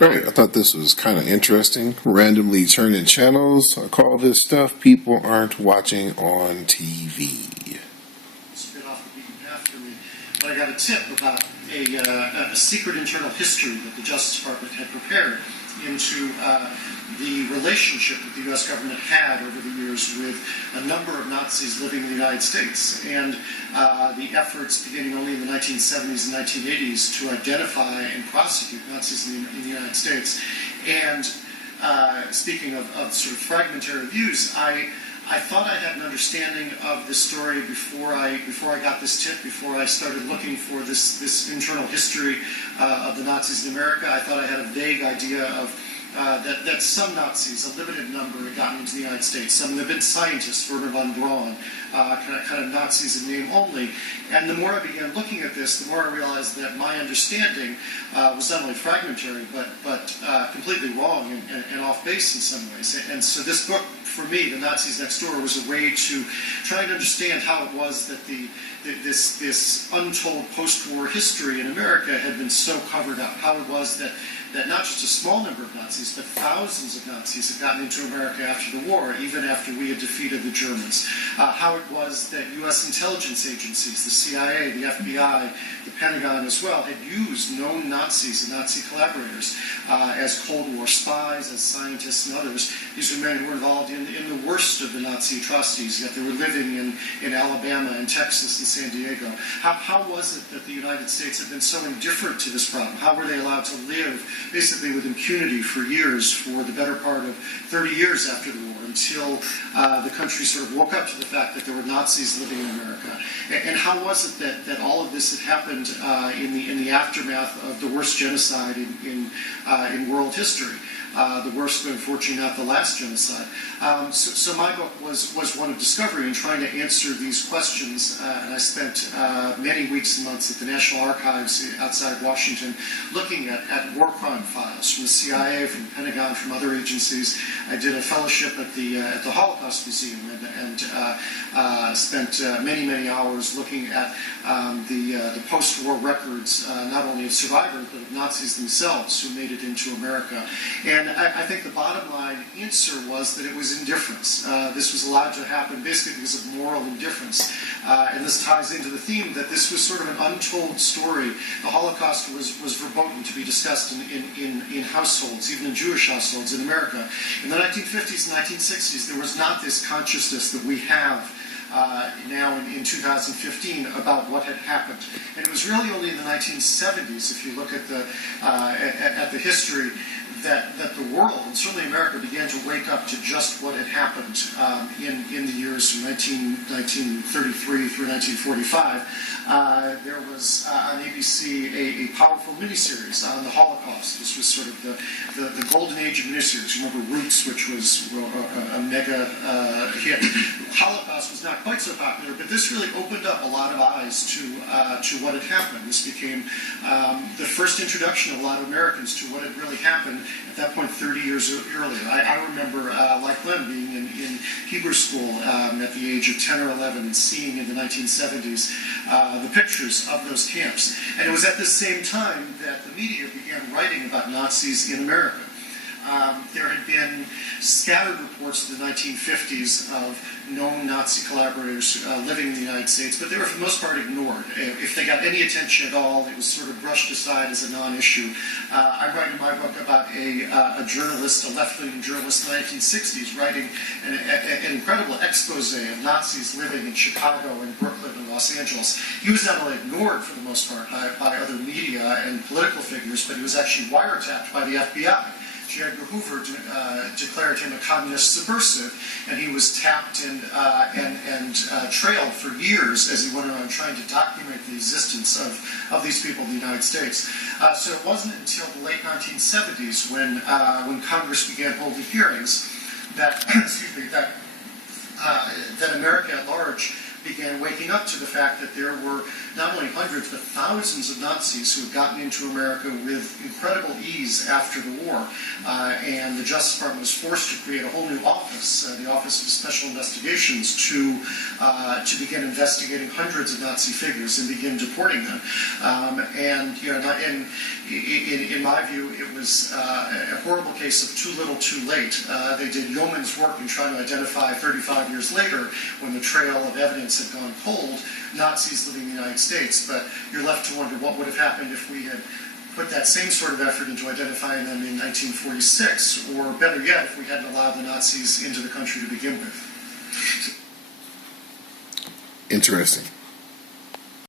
Right, I thought this was kind of interesting. Randomly turning channels. I call this stuff people aren't watching on TV. It's a bit off the beaten path for me. But I got a tip about a secret internal history that the Justice Department had prepared into the relationship that the U.S. government had over the years with a number of Nazis living in the United States, and the efforts beginning only in the 1970s and 1980s to identify and prosecute Nazis in the United States. And speaking of sort of fragmentary views, I thought I had an understanding of this story before I got this tip, before I started looking for this internal history of the Nazis in America. I thought I had a vague idea of that some Nazis, a limited number, had gotten into the United States. Some have been scientists, Werner von Braun, kind of Nazis in name only. And the more I began looking at this, the more I realized that my understanding was not only fragmentary, but completely wrong and off base in some ways. And so this book, for me, The Nazis Nextdoor, was a way to try and understand how it was that this untold post-war history in America had been so covered up. How it was that not just a small number of Nazis, but thousands of Nazis had gotten into America after the war, even after we had defeated the Germans. How it was that U.S. intelligence agencies, the CIA, the FBI, the Pentagon as well, had used known Nazis and Nazi collaborators as Cold War spies, as scientists and others. These were men who were involved in the worst of the Nazi atrocities, yet they were living in Alabama and Texas and San Diego. How was it that the United States had been so indifferent to this problem? How were they allowed to live basically with impunity for years, for the better part of 30 years after the war, until the country sort of woke up to the fact that there were Nazis living in America? And how was it that all of this had happened in the aftermath of the worst genocide in world history? The worst, but unfortunately not the last genocide. So my book was one of discovery and trying to answer these questions. And I spent many weeks and months at the National Archives outside Washington looking at war crime files from the CIA, from the Pentagon, from other agencies. I did a fellowship at the Holocaust Museum and spent many hours looking at the post-war records, not only of survivors, but of Nazis themselves who made it into America. And I think the bottom line answer was that it was indifference. This was allowed to happen basically because of moral indifference. And this ties into the theme that this was sort of an untold story. The Holocaust was verboten to be discussed in households, even in Jewish households in America. In the 1950s and 1960s, there was not this consciousness that we have now in 2015 about what had happened. And it was really only in the 1970s, if you look at the history, that the world, and certainly America, began to wake up to just what had happened in the years from 1933 through 1945. There was on ABC a powerful miniseries on the Holocaust. This was sort of the golden age of miniseries. You remember Roots, which was a mega hit. Holocaust was not quite so popular, but this really opened up a lot of eyes to what had happened. This became the first introduction of a lot of Americans to what had really happened at that point 30 years earlier. I remember, like Glenn, being in Hebrew school at the age of 10 or 11 and seeing in the 1970s the pictures of those camps. And it was at this same time that the media began writing about Nazis in America. There had been scattered reports in the 1950s of known Nazi collaborators living in the United States, but they were for the most part ignored. If they got any attention at all, it was sort of brushed aside as a non-issue. I write in my book about a journalist, a left-leaning journalist in the 1960s, writing an incredible expose of Nazis living in Chicago and Brooklyn and Los Angeles. He was not only ignored for the most part by other media and political figures, but he was actually wiretapped by the FBI. J. Edgar Hoover declared him a communist subversive, and he was tapped and trailed for years as he went around trying to document the existence of these people in the United States. So it wasn't until the late 1970s when Congress began holding hearings that, that America at large began waking up to the fact that there were not only hundreds but thousands of Nazis who had gotten into America with incredible ease after the war, and the Justice Department was forced to create a whole new office, the Office of Special Investigations, to begin investigating hundreds of Nazi figures and begin deporting them. And in my view, it was a horrible case of too little, too late. They did yeoman's work in trying to identify 35 years later, when the trail of evidence had gone cold, Nazis living in the United States. But you're left to wonder what would have happened if we had put that same sort of effort into identifying them in 1946, or better yet, if we hadn't allowed the Nazis into the country to begin with. Interesting.